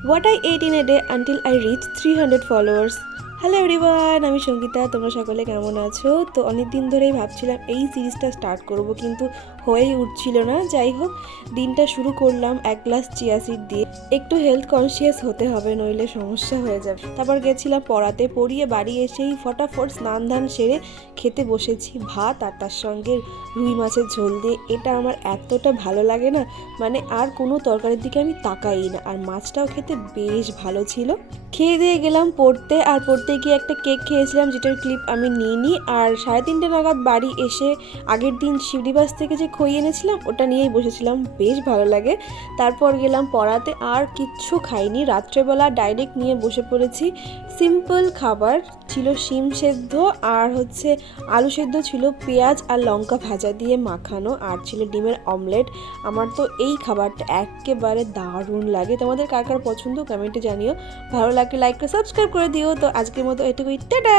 What I ate in a day until I reached 300 followers. Hello everyone, আমি সঙ্গীতা। তোমরা সকলে কেমন আছো? তো অনেক দিন ধরেই ভাবছিলাম এই সিরিজটা স্টার্ট করব, কিন্তু হয়েই উঠছিল না। যাই হোক, দিনটা শুরু করলাম এক গ্লাস চিয়া সিড দিয়ে। একটু হেলথ কনসিয়াস হতে হবে, নইলে সমস্যা হয়ে যাবে। তারপর গেছিলাম পড়াতে, পড়িয়ে বাড়ি এসেই ফটাফট স্নান ধান সেরে খেতে বসেছি ভাত, আর তার সঙ্গে রুই মাছের ঝোল দিয়ে। এটা আমার এতটা ভালো লাগে না, মানে আর কোনো তরকারির দিকে আমি তাকাই না। আর মাছটাও খেতে বেশ ভালো ছিল। খেয়ে দিয়ে গেলাম পড়তে, আর পড়তে গিয়ে একটা কেক খেয়েছিলাম, যেটার ক্লিপ আমি নিইনি। আর 3:30 নাগাদ বাড়ি এসে আগের দিন শিউরিবাস থেকে যে খই এনেছিলাম ওটা নিয়েই বসেছিলাম, বেশ ভালো লাগে। তারপর গেলাম পড়াতে, আর কিচ্ছু খাইনি। রাত্রেবেলা ডাইরেক্ট নিয়ে বসে পড়েছি সিম্পল খাবার। ছিল শিম সেদ্ধ, আর আলু সেদ্ধ ছিল, পেঁয়াজ আর লঙ্কা ভাজা দিয়ে মাখানো, আর ছিল ডিমের অমলেট। আমার তো এই খাবারটা একেবারে দারুণ লাগে। তোমাদের কার কার পছন্দ কমেন্টে জানিও। ভালো লাগলে লাইক করে সাবস্ক্রাইব করে দিও। তো আজকের মতো এটুকুই, টাটা।